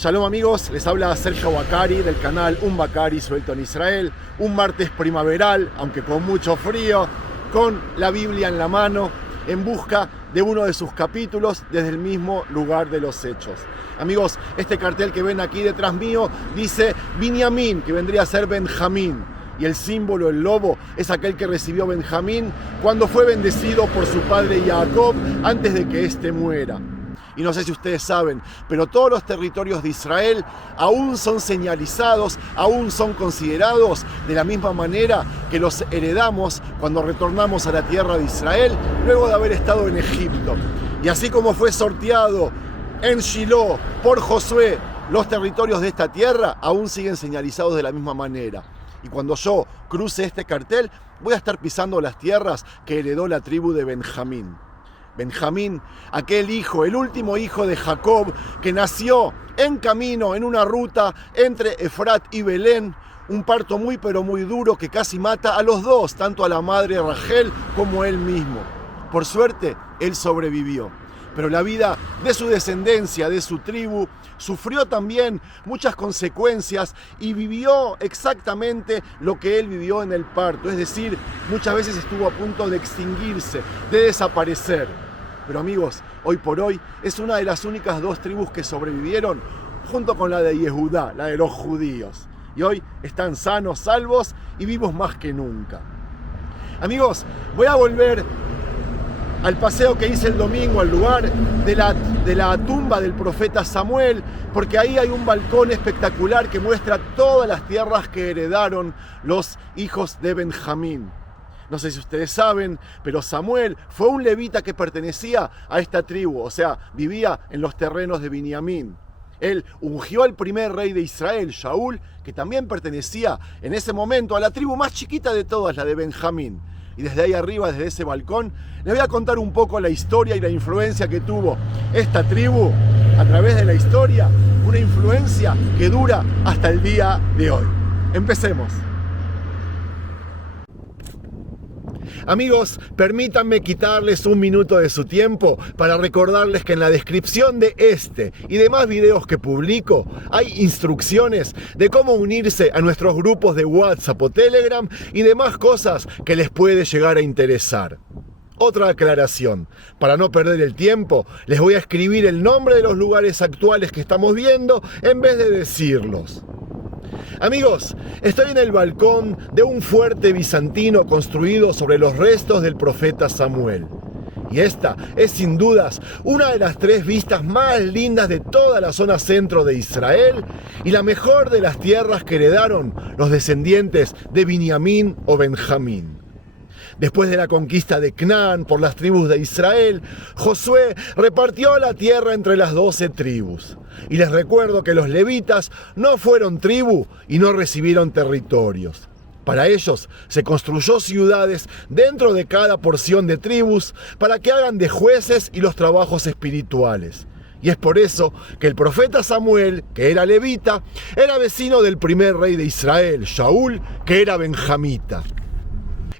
Shalom amigos, les habla Sergio Bacari del canal Un Bacari suelto en Israel. Un martes primaveral, aunque con mucho frío, con la Biblia en la mano, en busca de uno de sus capítulos desde el mismo lugar de los hechos. Amigos, este cartel que ven aquí detrás mío dice Binyamin, que vendría a ser Benjamín. Y el símbolo, el lobo, es aquel que recibió Benjamín cuando fue bendecido por su padre Jacob antes de que éste muera. Y no sé si ustedes saben, pero todos los territorios de Israel aún son señalizados, aún son considerados de la misma manera que los heredamos cuando retornamos a la tierra de Israel luego de haber estado en Egipto. Y así como fue sorteado en Shiloh por Josué los territorios de esta tierra, aún siguen señalizados de la misma manera. Y cuando yo cruce este cartel, voy a estar pisando las tierras que heredó la tribu de Benjamín. Benjamín, aquel hijo, el último hijo de Jacob, que nació en camino, en una ruta entre Efrat y Belén, un parto muy pero muy duro que casi mata a los dos, tanto a la madre Rachel como él mismo. Por suerte, él sobrevivió. Pero la vida de su descendencia, de su tribu, sufrió también muchas consecuencias y vivió exactamente lo que él vivió en el parto. Es decir, muchas veces estuvo a punto de extinguirse, de desaparecer. Pero amigos, hoy por hoy es una de las únicas dos tribus que sobrevivieron junto con la de Yehudá, la de los judíos. Y hoy están sanos, salvos y vivos más que nunca. Amigos, voy a volver al paseo que hice el domingo, al lugar de la tumba del profeta Samuel, porque ahí hay un balcón espectacular que muestra todas las tierras que heredaron los hijos de Benjamín. No sé si ustedes saben, pero Samuel fue un levita que pertenecía a esta tribu, o sea, vivía en los terrenos de Binyamin. Él ungió al primer rey de Israel, Shaul, que también pertenecía en ese momento a la tribu más chiquita de todas, la de Benjamín. Y desde ahí arriba, desde ese balcón, les voy a contar un poco la historia y la influencia que tuvo esta tribu a través de la historia, una influencia que dura hasta el día de hoy. Empecemos. Amigos, permítanme quitarles un minuto de su tiempo para recordarles que en la descripción de este y demás videos que publico hay instrucciones de cómo unirse a nuestros grupos de WhatsApp o Telegram y demás cosas que les puede llegar a interesar. Otra aclaración, para no perder el tiempo, les voy a escribir el nombre de los lugares actuales que estamos viendo en vez de decirlos. Amigos, estoy en el balcón de un fuerte bizantino construido sobre los restos del profeta Samuel. Y esta es sin dudas una de las tres vistas más lindas de toda la zona centro de Israel y la mejor de las tierras que heredaron los descendientes de Binyamin o Benjamín. Después de la conquista de Canaán por las tribus de Israel, Josué repartió la tierra entre las 12 tribus. Y les recuerdo que los levitas no fueron tribu y no recibieron territorios. Para ellos se construyó ciudades dentro de cada porción de tribus para que hagan de jueces y los trabajos espirituales. Y es por eso que el profeta Samuel, que era levita, era vecino del primer rey de Israel, Shaul, que era benjamita.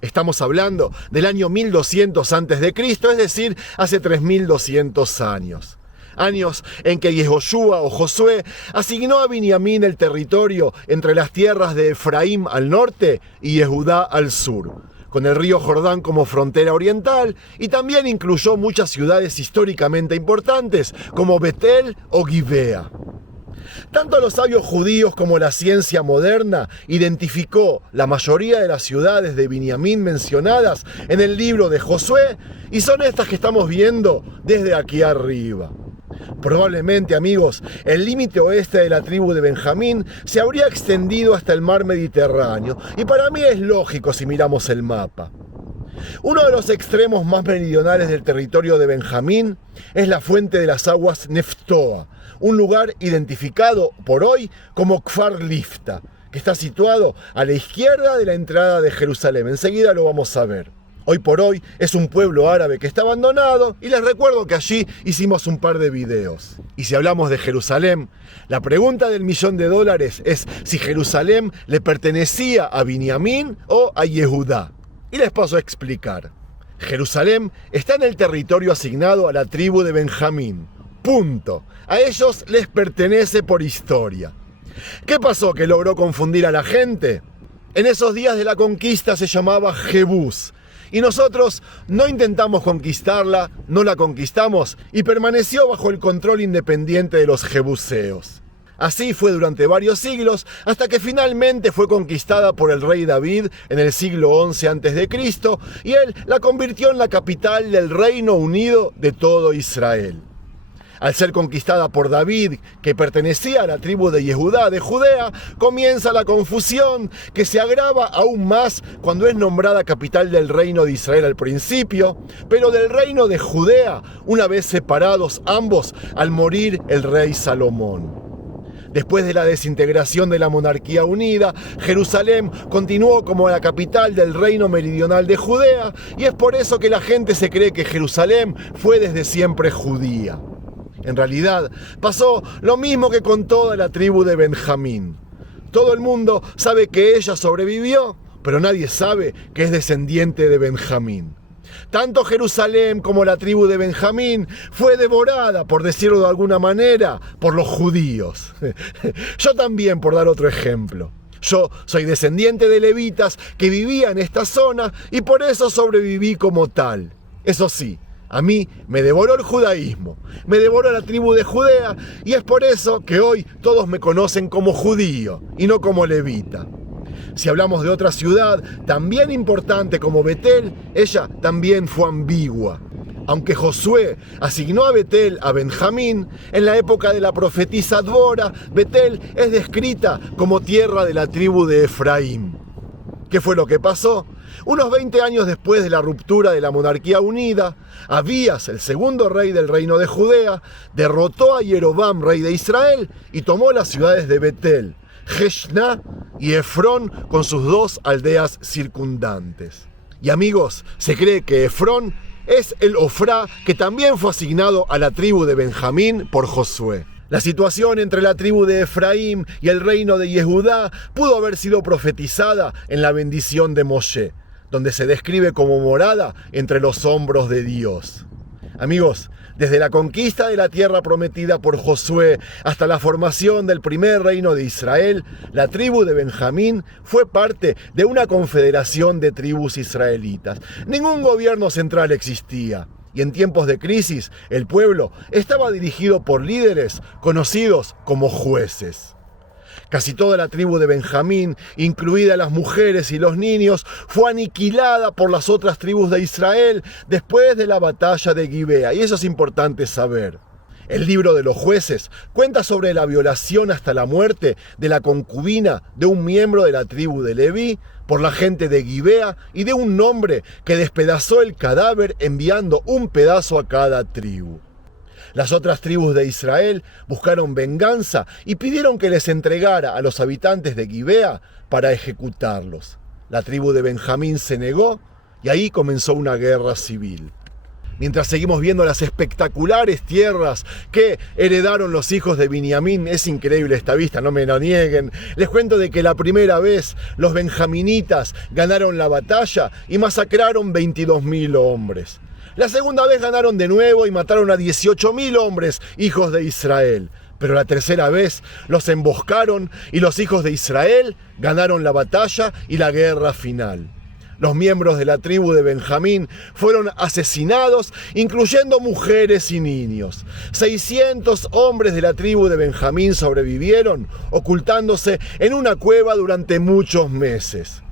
Estamos hablando del año 1200 a.C., es decir, hace 3200 años. Años en que Yehoshua o Josué asignó a Binyamin el territorio entre las tierras de Efraín al norte y Yehudá al sur, con el río Jordán como frontera oriental, y también incluyó muchas ciudades históricamente importantes como Betel o Gibea. Tanto los sabios judíos como la ciencia moderna identificó la mayoría de las ciudades de Binyamin mencionadas en el libro de Josué y son estas que estamos viendo desde aquí arriba. Probablemente, amigos, el límite oeste de la tribu de Benjamín se habría extendido hasta el mar Mediterráneo y para mí es lógico si miramos el mapa. Uno de los extremos más meridionales del territorio de Benjamín es la fuente de las aguas Neftoa, un lugar identificado por hoy como Kfar Lifta, que está situado a la izquierda de la entrada de Jerusalén. Enseguida lo vamos a ver. Hoy por hoy es un pueblo árabe que está abandonado y les recuerdo que allí hicimos un par de videos. Y si hablamos de Jerusalén, la pregunta del $1.000.000 es si Jerusalén le pertenecía a Binyamin o a Yehudá. Y les paso a explicar. Jerusalén está en el territorio asignado a la tribu de Benjamín. Punto. A ellos les pertenece por historia. ¿Qué pasó que logró confundir a la gente? En esos días de la conquista se llamaba Jebús. Y nosotros no intentamos conquistarla, no la conquistamos y permaneció bajo el control independiente de los jebuseos. Así fue durante varios siglos, hasta que finalmente fue conquistada por el rey David en el siglo XI a.C. y él la convirtió en la capital del Reino Unido de todo Israel. Al ser conquistada por David, que pertenecía a la tribu de Yehudá, de Judea, comienza la confusión que se agrava aún más cuando es nombrada capital del reino de Israel al principio, pero del reino de Judea, una vez separados ambos al morir el rey Salomón. Después de la desintegración de la monarquía unida, Jerusalén continuó como la capital del reino meridional de Judea, y es por eso que la gente se cree que Jerusalén fue desde siempre judía. En realidad, pasó lo mismo que con toda la tribu de Benjamín. Todo el mundo sabe que ella sobrevivió, pero nadie sabe que es descendiente de Benjamín. Tanto Jerusalén como la tribu de Benjamín fue devorada, por decirlo de alguna manera, por los judíos. Yo también, por dar otro ejemplo. Yo soy descendiente de levitas que vivían en esta zona y por eso sobreviví como tal. Eso sí, a mí me devoró el judaísmo, me devoró la tribu de Judea y es por eso que hoy todos me conocen como judío y no como levita. Si hablamos de otra ciudad también importante como Betel, ella también fue ambigua. Aunque Josué asignó a Betel a Benjamín, en la época de la profetisa Dbora, Betel es descrita como tierra de la tribu de Efraín. ¿Qué fue lo que pasó? Unos 20 años después de la ruptura de la monarquía unida, Abías, el segundo rey del reino de Judea, derrotó a Jeroboam, rey de Israel, y tomó las ciudades de Betel, Jeshná y Efrón con sus 2 aldeas circundantes. Y amigos, se cree que Efrón es el Ofrá que también fue asignado a la tribu de Benjamín por Josué. La situación entre la tribu de Efraín y el reino de Yehudá pudo haber sido profetizada en la bendición de Moshe, donde se describe como morada entre los hombros de Dios. Amigos, desde la conquista de la tierra prometida por Josué hasta la formación del primer reino de Israel, la tribu de Benjamín fue parte de una confederación de tribus israelitas. Ningún gobierno central existía. Y en tiempos de crisis, el pueblo estaba dirigido por líderes conocidos como jueces. Casi toda la tribu de Benjamín, incluidas las mujeres y los niños, fue aniquilada por las otras tribus de Israel después de la batalla de Gibea. Y eso es importante saber. El libro de los jueces cuenta sobre la violación hasta la muerte de la concubina de un miembro de la tribu de Leví por la gente de Gibea y de un hombre que despedazó el cadáver enviando un pedazo a cada tribu. Las otras tribus de Israel buscaron venganza y pidieron que les entregara a los habitantes de Gibea para ejecutarlos. La tribu de Benjamín se negó y ahí comenzó una guerra civil. Mientras seguimos viendo las espectaculares tierras que heredaron los hijos de Binyamin, es increíble esta vista, no me lo nieguen. Les cuento de que la primera vez los benjaminitas ganaron la batalla y masacraron 22.000 hombres. La segunda vez ganaron de nuevo y mataron a 18.000 hombres, hijos de Israel. Pero la tercera vez los emboscaron y los hijos de Israel ganaron la batalla y la guerra final. Los miembros de la tribu de Benjamín fueron asesinados, incluyendo mujeres y niños. 600 hombres de la tribu de Benjamín sobrevivieron, ocultándose en una cueva durante muchos meses.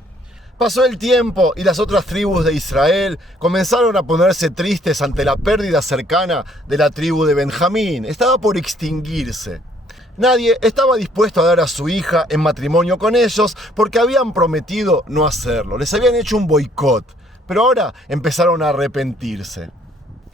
Pasó el tiempo y las otras tribus de Israel comenzaron a ponerse tristes ante la pérdida cercana de la tribu de Benjamín. Estaba por extinguirse. Nadie estaba dispuesto a dar a su hija en matrimonio con ellos porque habían prometido no hacerlo. Les habían hecho un boicot, pero ahora empezaron a arrepentirse.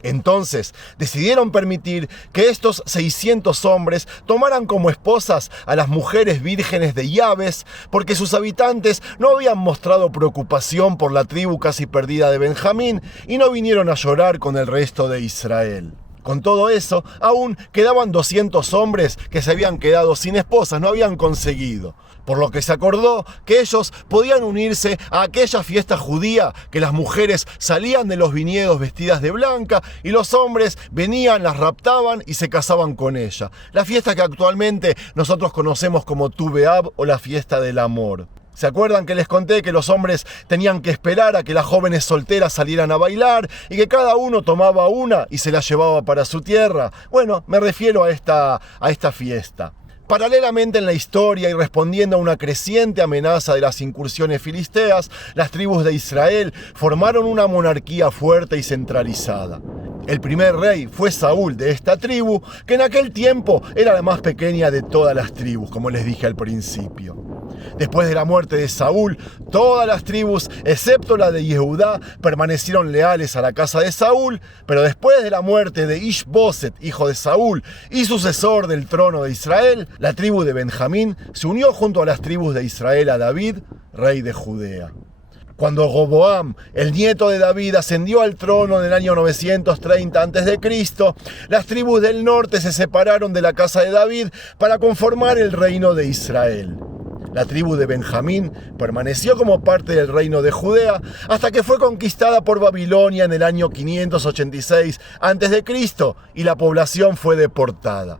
Entonces decidieron permitir que estos 600 hombres tomaran como esposas a las mujeres vírgenes de Yabes, porque sus habitantes no habían mostrado preocupación por la tribu casi perdida de Benjamín y no vinieron a llorar con el resto de Israel. Con todo eso, aún quedaban 200 hombres que se habían quedado sin esposas, no habían conseguido. Por lo que se acordó que ellos podían unirse a aquella fiesta judía que las mujeres salían de los viñedos vestidas de blanca y los hombres venían, las raptaban y se casaban con ella. La fiesta que actualmente nosotros conocemos como Tu B'Av o la fiesta del amor. ¿Se acuerdan que les conté que los hombres tenían que esperar a que las jóvenes solteras salieran a bailar y que cada uno tomaba una y se la llevaba para su tierra? Bueno, me refiero a esta fiesta. Paralelamente en la historia y respondiendo a una creciente amenaza de las incursiones filisteas, las tribus de Israel formaron una monarquía fuerte y centralizada. El primer rey fue Saúl de esta tribu, que en aquel tiempo era la más pequeña de todas las tribus, como les dije al principio. Después de la muerte de Saúl, todas las tribus, excepto la de Yehudá, permanecieron leales a la casa de Saúl, pero después de la muerte de Ish-Boset, hijo de Saúl, y sucesor del trono de Israel, la tribu de Benjamín se unió junto a las tribus de Israel a David, rey de Judea. Cuando Roboam, el nieto de David, ascendió al trono en el año 930 a.C., las tribus del norte se separaron de la casa de David para conformar el reino de Israel. La tribu de Benjamín permaneció como parte del reino de Judea hasta que fue conquistada por Babilonia en el año 586 a.C. y la población fue deportada.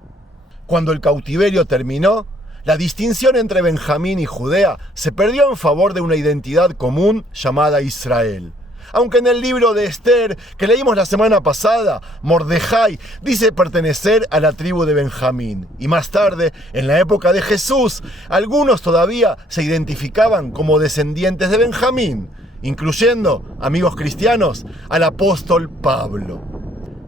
Cuando el cautiverio terminó, la distinción entre Benjamín y Judea se perdió en favor de una identidad común llamada Israel. Aunque en el libro de Esther, que leímos la semana pasada, Mordejai dice pertenecer a la tribu de Benjamín. Y más tarde, en la época de Jesús, algunos todavía se identificaban como descendientes de Benjamín, incluyendo, amigos cristianos, al apóstol Pablo.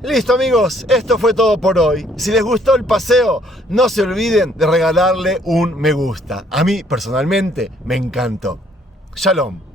Listo amigos, esto fue todo por hoy. Si les gustó el paseo, no se olviden de regalarle un me gusta. A mí personalmente me encantó. Shalom.